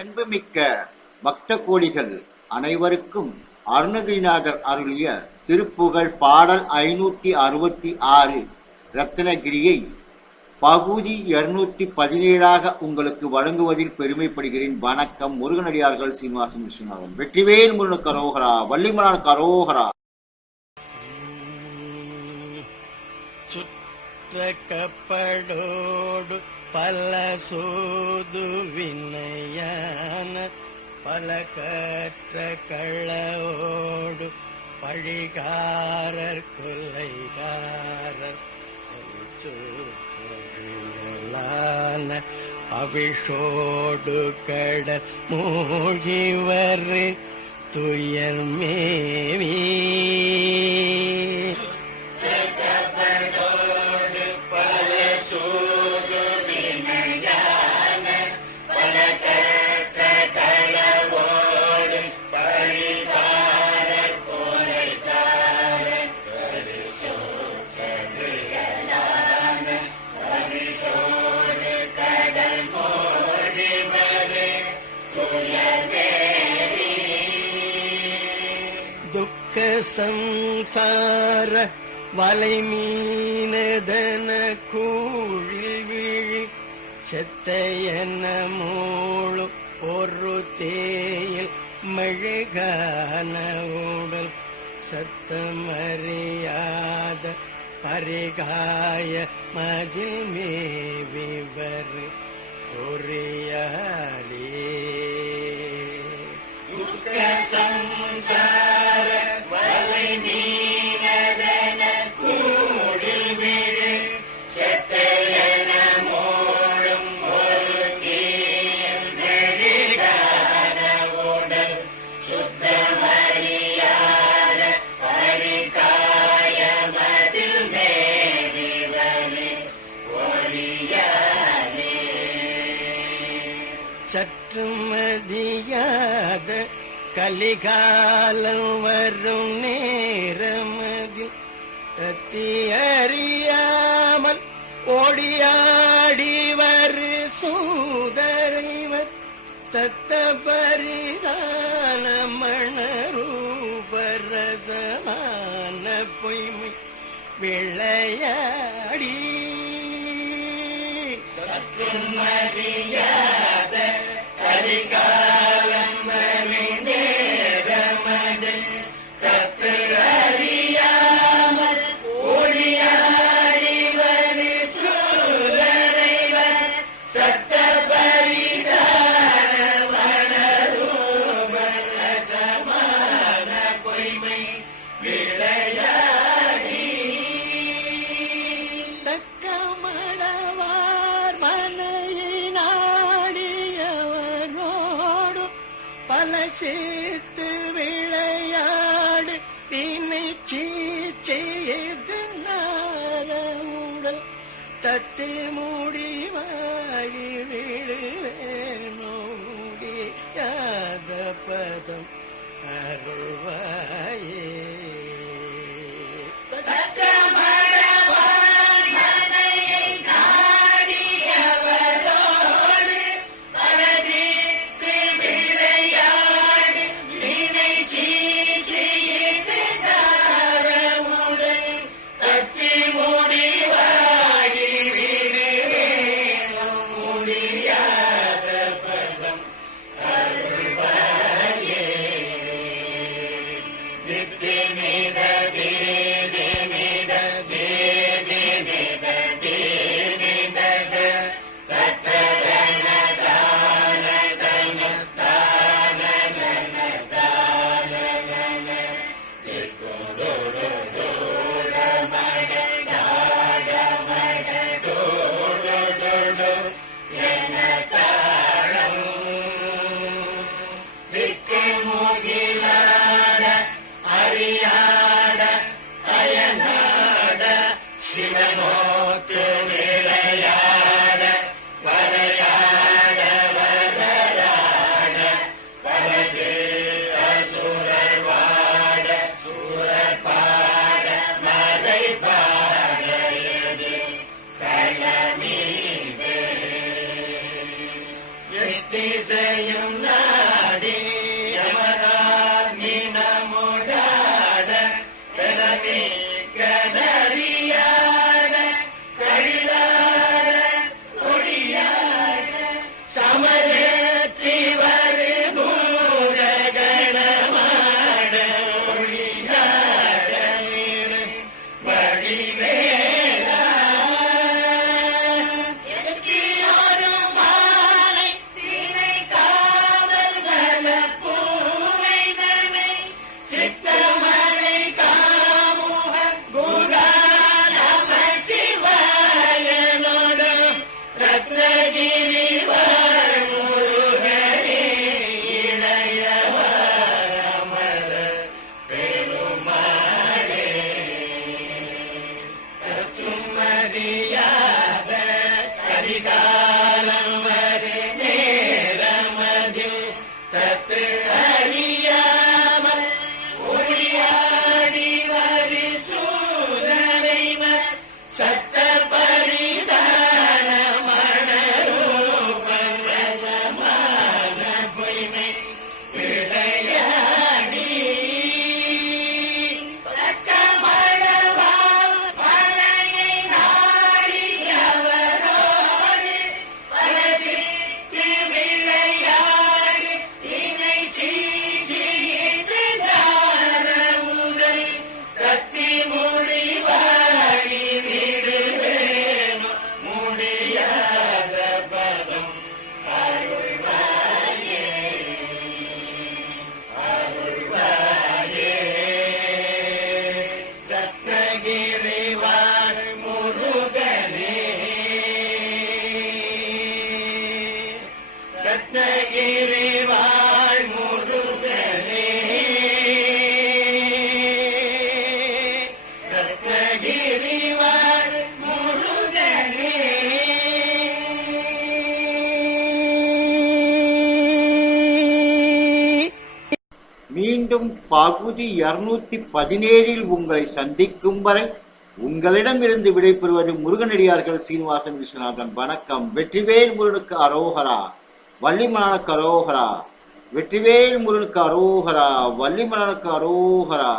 என்புமிக்க பக்த கோடிகள் அனைவருக்கும் அருணகிரிநாதர் அருளிய திருப்புகழ் பாடல் 566 ரத்னகிரியை பகுதி 217 உங்களுக்கு வழங்குவதில் பெருமைப்படுகிறேன். வணக்கம். முருகனடியார்கள் சீனிவாசன் விஸ்வநாதன். வெற்றிவேல் முருகனுக்கு கரோகரா, வள்ளிமலான் கரோகரா. சுற்றக்கப்படோடு பல சோது வினையான பல கற்ற கள்ளோடு பழிகாரர் கொல்லைகாரர் அவிஷோடு கடல் மூழ்கிவர் துயர் மேவி துக்க சம்சார வலை மீனதன கூழில் விழி செத்தையன மூழும் ஒரு தேயில் மெழுகான உடல் சத்தமறியாத பரிகாய மதில் மேவிவர் ஒரியாலே துக்க சம்சார வலை மீனதன கூழில் விழி செத்தையன மூழும் ஒரு தீயில் மெழுகான உடல் சுத்தமறியாத பரிகாய மதில் மேவிவர் ஒரியாலே சற்று மதியாத கலிகாலம் வரும் நேரமதில் தத்தி அறியாமல் ஓடியாடி வரு சூதரைவர் தத்த பரிதான மணரூபரசமான பொய்மை விளையாடி சற்று மதியாத கலிகாலம் வரும் நேரமதில் தத்து அறியாமல் ஓடியாடி வரு சூதரைவர் சத்த பரிதான மணரூபரசமான பொய்மை விளையாடி தக்க மடவார் மனையை நாடியவரோடு பல சேர்த்து விளையாடு வினை செய்து நாரமுடல் தத்து முடிவாயி விடுவேனோ முடியாத பதம் அருள்வாயே முடிவாயி விடுவேனோ மீண்டும் பகுதி 217 உங்களை சந்திக்கும் வரை உங்களிடமிருந்து விடைபெறுவது முருகனடியார்கள் சீனிவாசன் விஸ்வநாதன். வணக்கம். வெற்றிவேல் முருகனுக்கு அரோகரா, வள்ளிமலானுக்கு அரோகரா. வெற்றிவேல் முருகனுக்கு அரோகரா, வள்ளிமலானுக்கு அரோகரா.